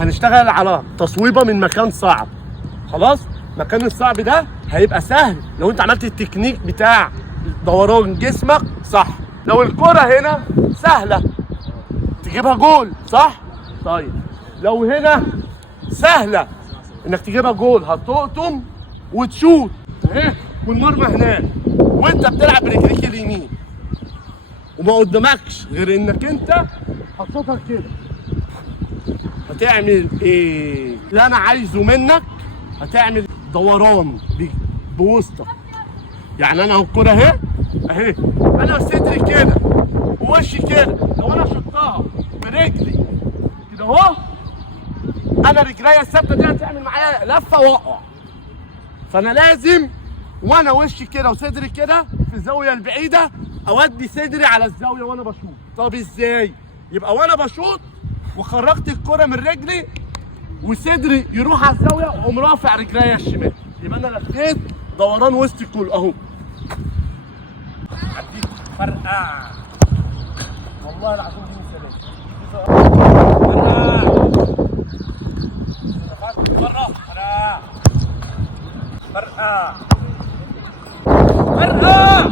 هنشتغل على تصويبه من مكان صعب. خلاص، المكان الصعب ده هيبقى سهل لو انت عملت التكنيك بتاع دوران جسمك صح. لو الكرة هنا سهلة تجيبها جول صح؟ طيب لو هنا سهلة انك تجيبها جول، هتقطم وتشوط اهي والمرمى هناك وانت بتلعب برجليك اليمين وما قدامكش غير انك انت هتشوطها كده. هتعمل ايه؟ اللي انا عايزه منك هتعمل دوران بوسطك. يعني انا الكرة اهي انا صدري كده ووشي كده، لو انا شطها برجلي كده اهو، انا رجليا الثابته دي هتعمل معايا لفه واقع. فانا لازم وانا وشي كده وصدري كده في الزاويه البعيده اودي صدري على الزاويه وانا بشوط. طب ازاي؟ يبقى وانا بشوط وخرجت الكره من رجلي وصدري يروح على الزاويه واقوم رافع رجليا الشمال، يبقى انا لفيت دوران وسطي كله اهو. عديت فرقع والله العظيم دي مثاليه. فرقع فرقع فرقع